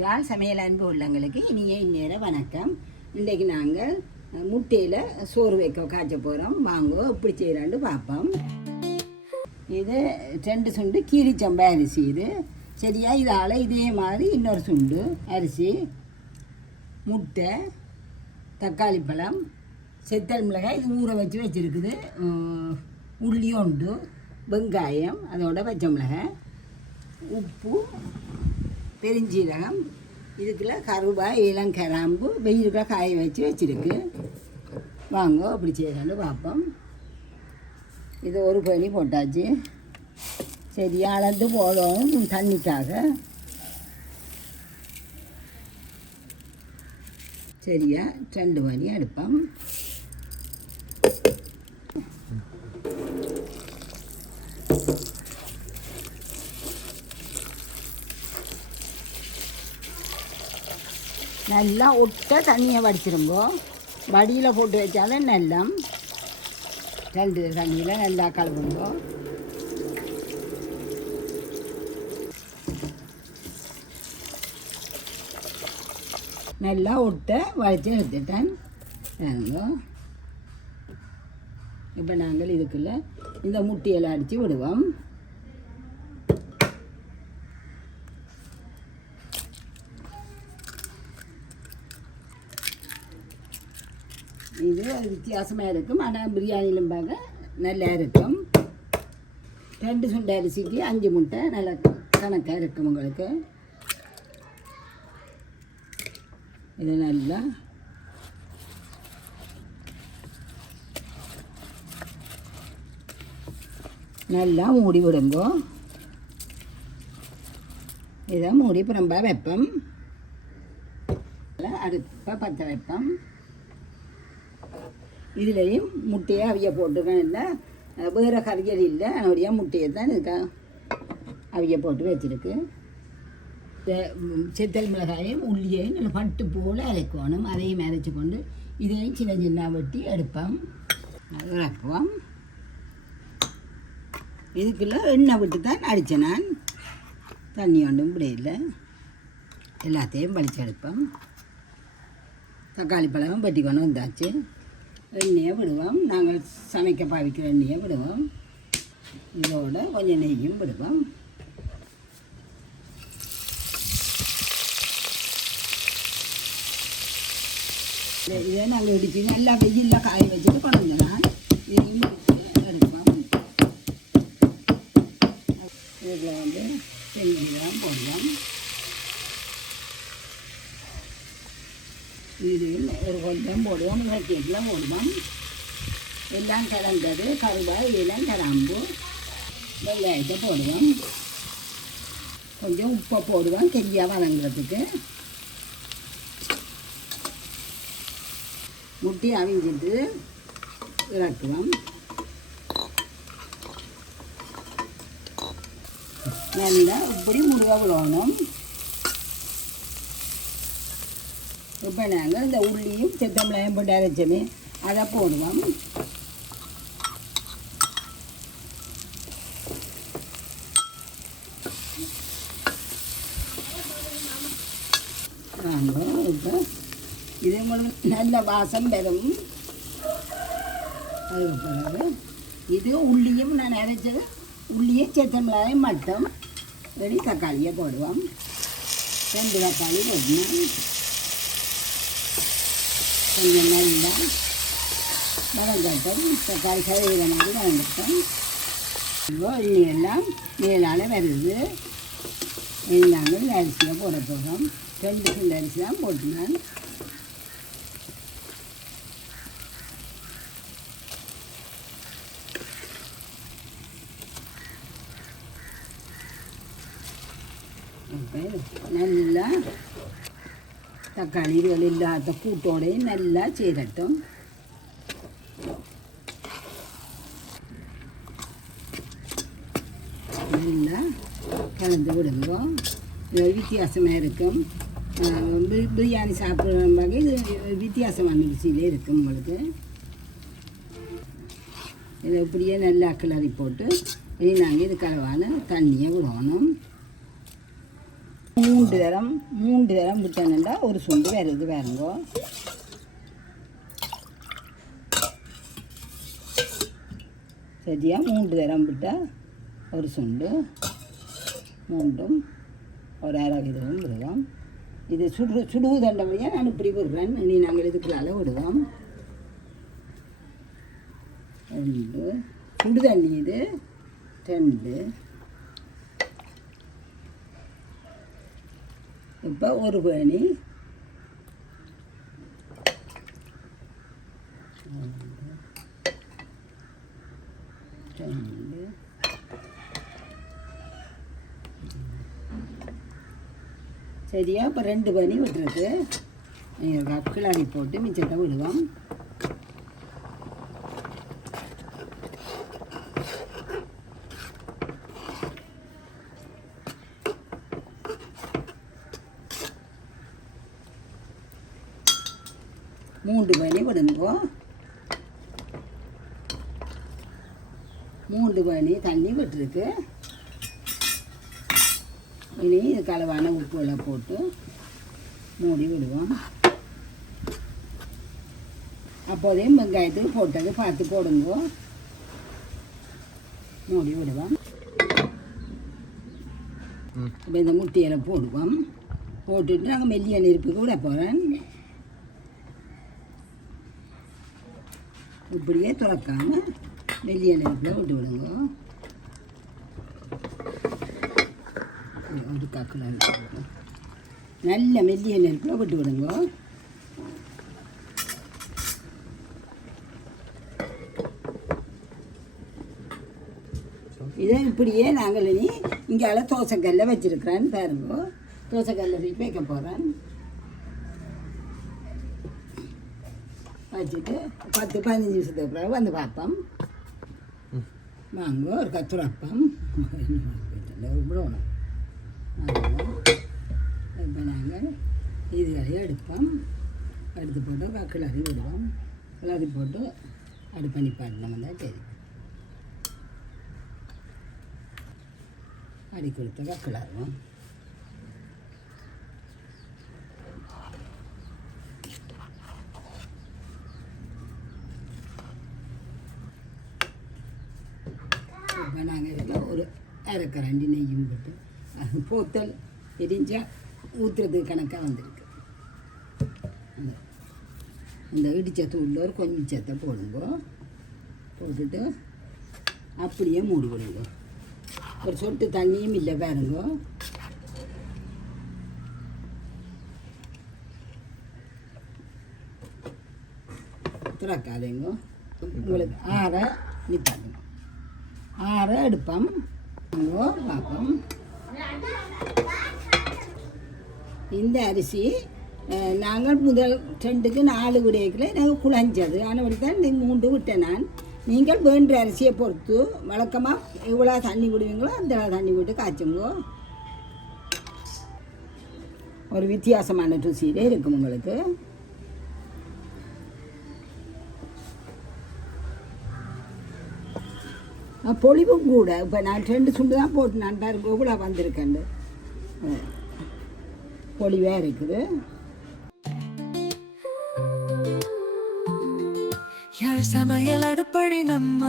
யாழ் சமையல் அன்பு உள்ளங்களுக்கு இனிய இந்நேர வணக்கம். இன்றைக்கு நாங்கள் முட்டையில் சோறு வைக்க காய்ச்ச போகிறோம். வாங்கோ இப்படி செய்கிறான்னு பார்ப்போம். இது 2 சுண்டு கீரிச்சம்பா அரிசி. இது சரியா இதால் இதே மாதிரி இன்னொரு சுண்டு அரிசி, முட்டை, தக்காளி பழம், செத்தல் மிளகாய் இது ஊற வச்சு வச்சுருக்குது, உள்ளி உண்டு, வெங்காயம், அதோட பச்சை மிளகாய், உப்பு, பெருஞ்சீரகம், இதுக்குள்ள கருவாய், இளங்கராம்பு, வெயிலுக்குள்ள காய வச்சு வச்சுருக்கு. வாங்க அப்படி செய்யலான்னு பார்ப்போம். இது ஒரு பனி போட்டாச்சு. சரி அளந்து போடணும் தண்ணிக்காக. சரியா 2 மணி எடுப்போம். நல்லா ஒட்ட தண்ணியை வடிச்சிருங்கோ. வடியில் போட்டு வச்சாலும் நெல்லம் 2 தண்ணியில் நல்லா கழுவுங்கோ. நல்லா ஒட்ட வடித்து எடுத்துட்டேன். இப்போ நாங்கள் இதுக்குள்ள இந்த முட்டையெல்லாம் அடித்து விடுவோம். இது ஒரு வித்தியாசமாக இருக்கும். ஆனால் பிரியாணியிலும் பார்க்க நல்லா இருக்கும். 2 சுண்டு அரிசிக்கு 5 முட்டை நல்லா கணக்காக இருக்கும் உங்களுக்கு. இது நல்லா மூடி விடுங்க. இதை மூடி ரொம்ப வைப்போம். அடுப்பை பற்ற வைப்போம். இதுலேயும் முட்டையை அவிய போட்டுருக்கேன். இல்லை வேறு கறிகள் இல்லை, அதனுடைய முட்டையை தான் இருக்கா அவிய போட்டு வச்சுருக்கு. செத்தல் மிளகாயும் உள்ளியையும் நல்லா பட்டு போல் அரைக்கணும். அதையும் அரைச்சி கொண்டு இதையும் சின்ன சின்ன வெட்டி எடுப்போம், இறக்குவோம். இதுக்குள்ள எண்ணெய் விட்டு தான் அடித்தேன் நான். தண்ணி ஒன்றும் இப்படி இல்லை. எல்லாத்தையும் பழிச்சு எடுப்போம். தக்காளி பழமும் பட்டி கொண்டு வந்தாச்சு. எண்ணெயை விடுவோம். நாங்கள் சமைக்க பாவிக்கிற எண்ணெயை விடுவோம். இதோட கொஞ்சம் நெய்யும் விடுவோம். இதை நாங்கள் இடித்து நல்லா வெயிலில் காய வச்சுட்டு கொண்டு வந்தோம். இதையும் எடுப்போம். இதில் செஞ்செல்லாம் போடுவோம். இதில் ஒரு கொஞ்சம் போடுவோம். கேக்கில் போடுவோம். எல்லாம் கலந்தது கருவாய், இளங்கராம்பு, வெங்காயத்தை போடுவோம். கொஞ்சம் உப்பை போடுவோம் கெரியாக வதங்குறதுக்கு. முட்டி அவிஞ்சிட்டு இறக்குவோம். நல்லா இப்படி முருகா விடணும். இப்போ நாங்கள் இந்த உள்ளியும் செத்தமிளகாயும் போட்டு அரைச்சோமே அதை போடுவோம். இப்போ இது உங்களுக்கு நல்ல வாசம் பெறும். அதுக்கு பிறகு இது உள்ளியும் நான் அரைச்சது உள்ளியும் செத்தமிளகாயும் மட்டும் ரெடி. தக்காளியை போடுவோம். 2 தக்காளி போடணும். கொஞ்சம் நல்லா வதங்கட்டும். தக்காளி கழுவிற மாதிரி வதங்கட்டும். இப்போ எல்லாம் மேலால் வருது. நாங்கள் அரிசியை போட போகிறோம். 2 சுண்டு அரிசி தான் போட்டுனேன். நல்லா தக்காளி இதுகள் இல்லாத கூட்டோடையும் நல்லா சேரட்டும். நல்லா கலந்து விடுங்க. இது வித்தியாசமாக இருக்கும். பிரியாணி சாப்பிட்ற வகை இது வித்தியாசமான ருசியிலே இருக்கும் உங்களுக்கு. இதை இப்படியே நல்லா கிளறி போட்டு இனி நாங்கள் இது கலவான தண்ணியை விடணும். மூன்று தரம் விட்டேன்டா ஒரு சுண்டு வருது வேறுங்கோ. சரியா 3 தரம் விட்டால் ஒரு சுண்டு, மூண்டும் ஒரு அரை விதவும் விடுவோம். இது சுடுவு தண்டபடியாக நான் இப்படி விடுறேன். இனி நாங்கள் இதுக்குள்ளால விடுவோம். 2 சுடு தண்ணி, இது 2. இப்போ ஒரு பேணி, 2. சரியா இப்போ 2 பேணி விட்டுருக்கு. கிளாடி போட்டு மிச்சத்தை விடுவோம். மூன்று பேணி விடுங்கோ. 3 பேணி தண்ணி விட்டுருக்கு. இனி கலவான உப்புகளை போட்டு மூடி விடுவோம். அப்போதையும் வெங்காயத்துக்கு போட்டது பார்த்து போடுங்கோ. மூடி விடுவோம். இப்போ இந்த முட்டையில போடுவோம். போட்டுட்டு நாங்கள் மெல்லிய நெருப்புக்கு விட போகிறேன். இப்படியே துறக்காமல் மெல்லிய நெருப்பில் விட்டு விடுங்க. ஒரு கக்கில் நல்ல மெல்லிய நெருப்பில் விட்டு விடுங்க. இதை இப்படியே நாங்கள் இனி இங்கால தோசைக்கல்ல வச்சுருக்கிறேன் பாருங்க. தோசைக்கல்ல வைக்க போகிறேன். வச்சுட்டு 10-15 நிமிஷத்துக்கு பிறகு வந்து பார்ப்போம். வாங்க ஒரு கத்துரப்பம் விடணும். இப்போ நாங்கள் இதுகளை எடுப்போம். எடுத்து போட்டு கிளறி விடுவோம். கிளறி போட்டு அடுப்பணி பாடணும் தான் சரி. அடி கொடுத்த கிளறுவோம். இப்போ நாங்கள் இதில் ஒரு அரைக்கரண்டி நெய்யும் போட்டு போத்தல் எரிஞ்சால் ஊற்றுறதுக்கு கணக்காக வந்திருக்கு. இந்த இடித்த தூளில் ஒரு கொஞ்சத்தை போடுங்க. போட்டுட்டு அப்படியே மூடி விடுங்க. ஒரு சொட்டு தண்ணியும் இல்லை பாருங்க. திறக்காதேங்க. உங்களுக்கு ஆற நிற்பாங்க. ஆற எடுப்போம். பார்ப்போம். இந்த அரிசி நாங்கள் முதல் 2க்கு 4 விடையக்கில் நாங்கள் குழஞ்சது. ஆனால் தான் 3 விட்டேன் நான். நீங்கள் வேண்ட அரிசியை பொறுத்து வழக்கமாக எவ்வளோ தண்ணி விடுவீங்களோ அந்த தண்ணி விட்டு காய்ச்சுங்க. ஒரு வித்தியாசமான ருசியிலே இருக்கும் உங்களுக்கு. பொழிவும் கூட இப்போ நான் 2 சுண்டு தான் போட்டு நான் பாருங்க கூட வந்திருக்கேன். பொழிவாக இருக்குது. யாழ் சமையல் அடுப்படி நம்ம